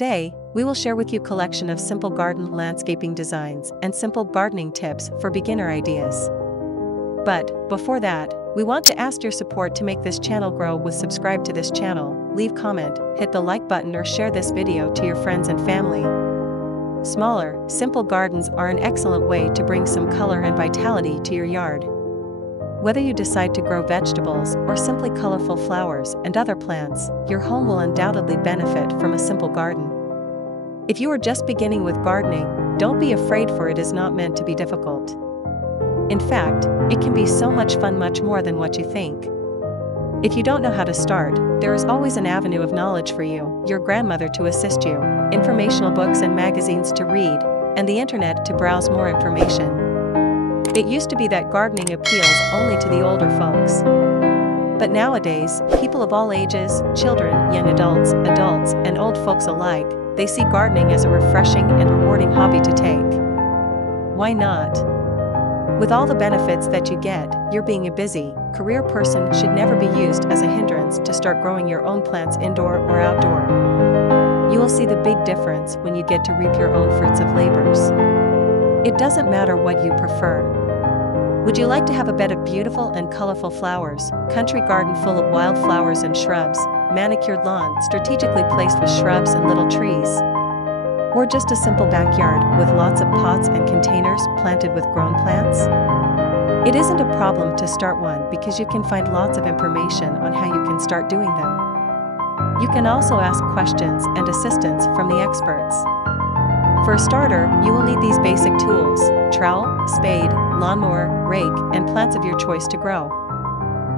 Today, we will share with you a collection of simple garden landscaping designs and simple gardening tips for beginner ideas. But, before that, we want to ask your support to make this channel grow with subscribe to this channel, leave comment, hit the like button or share this video to your friends and family. Smaller, simple gardens are an excellent way to bring some color and vitality to your yard. Whether you decide to grow vegetables or simply colorful flowers and other plants, your home will undoubtedly benefit from a simple garden. If you are just beginning with gardening, don't be afraid, for it is not meant to be difficult. In fact, it can be so much fun, much more than what you think. If you don't know how to start, there is always an avenue of knowledge for you, your grandmother to assist you, informational books and magazines to read, and the internet to browse more information. It used to be that gardening appeals only to the older folks. But nowadays, people of all ages, children, young adults, and old folks alike, they see gardening as a refreshing and rewarding hobby to take. Why not? With all the benefits that you get, your being a busy, career person should never be used as a hindrance to start growing your own plants indoor or outdoor. You will see the big difference when you get to reap your own fruits of labors. It doesn't matter what you prefer. Would you like to have a bed of beautiful and colorful flowers, country garden full of wildflowers and shrubs, manicured lawn strategically placed with shrubs and little trees? Or just a simple backyard with lots of pots and containers planted with grown plants? It isn't a problem to start one, because you can find lots of information on how you can start doing them. You can also ask questions and assistance from the experts. For a starter, you will need these basic tools: trowel, spade, lawnmower, rake, and plants of your choice to grow.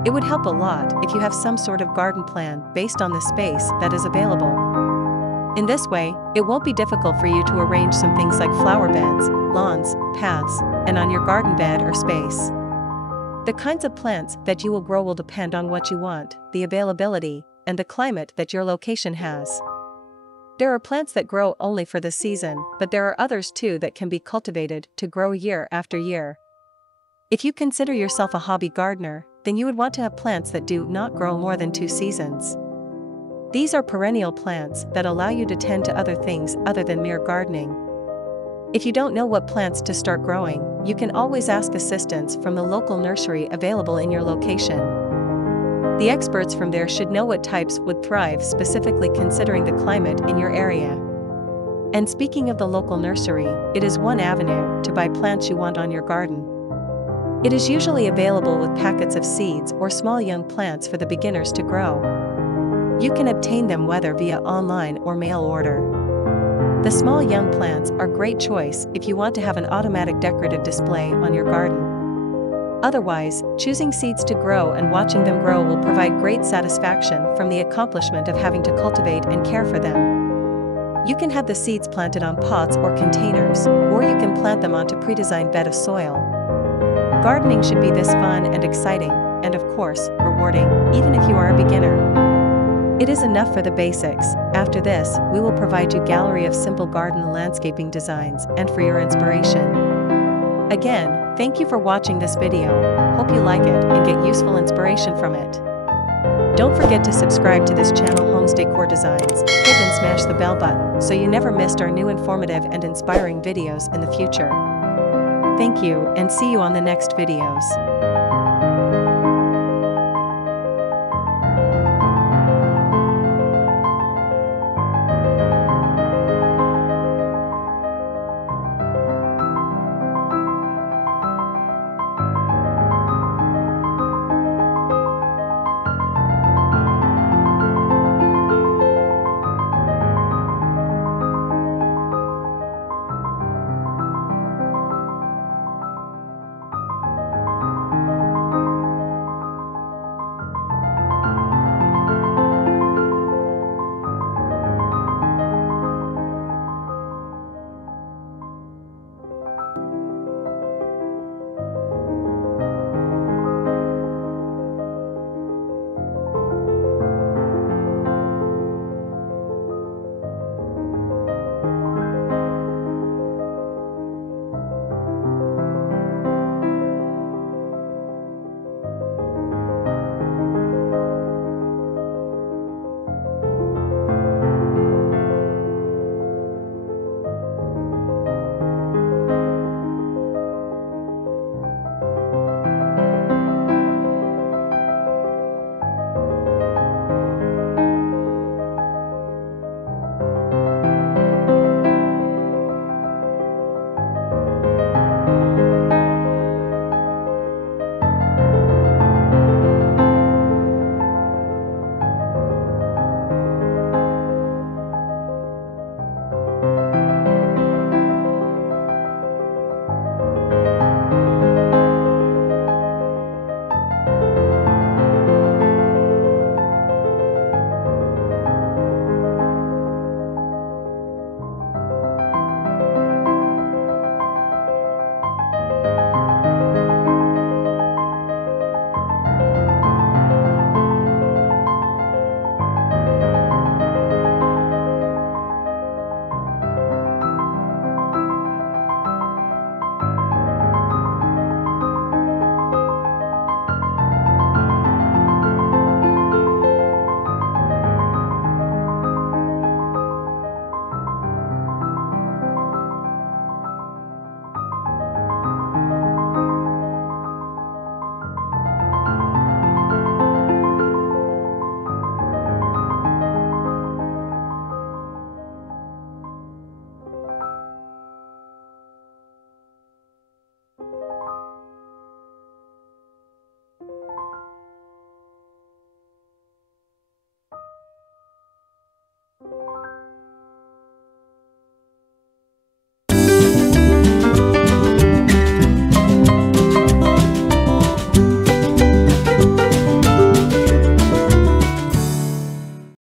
It would help a lot if you have some sort of garden plan based on the space that is available. In this way, it won't be difficult for you to arrange some things like flower beds, lawns, paths, and on your garden bed or space. The kinds of plants that you will grow will depend on what you want, the availability, and the climate that your location has. There are plants that grow only for the season, but there are others too that can be cultivated to grow year after year. If you consider yourself a hobby gardener, then you would want to have plants that do not grow more than 2 seasons. These are perennial plants that allow you to tend to other things other than mere gardening. If you don't know what plants to start growing, you can always ask assistance from the local nursery available in your location. The experts from there should know what types would thrive, specifically considering the climate in your area. And speaking of the local nursery, it is one avenue to buy plants you want on your garden. It is usually available with packets of seeds or small young plants for the beginners to grow. You can obtain them whether via online or mail order. The small young plants are a great choice if you want to have an automatic decorative display on your garden. Otherwise, choosing seeds to grow and watching them grow will provide great satisfaction from the accomplishment of having to cultivate and care for them. You can have the seeds planted on pots or containers, or you can plant them onto a pre-designed bed of soil. Gardening should be this fun and exciting, and of course, rewarding, even if you are a beginner. It is enough for the basics. After this, we will provide you a gallery of simple garden landscaping designs and for your inspiration. Again, thank you for watching this video. Hope you like it and get useful inspiration from it. Don't forget to subscribe to this channel, Homes Decor Designs. Hit and smash the bell button so you never missed our new informative and inspiring videos in the future. Thank you, and see you on the next videos.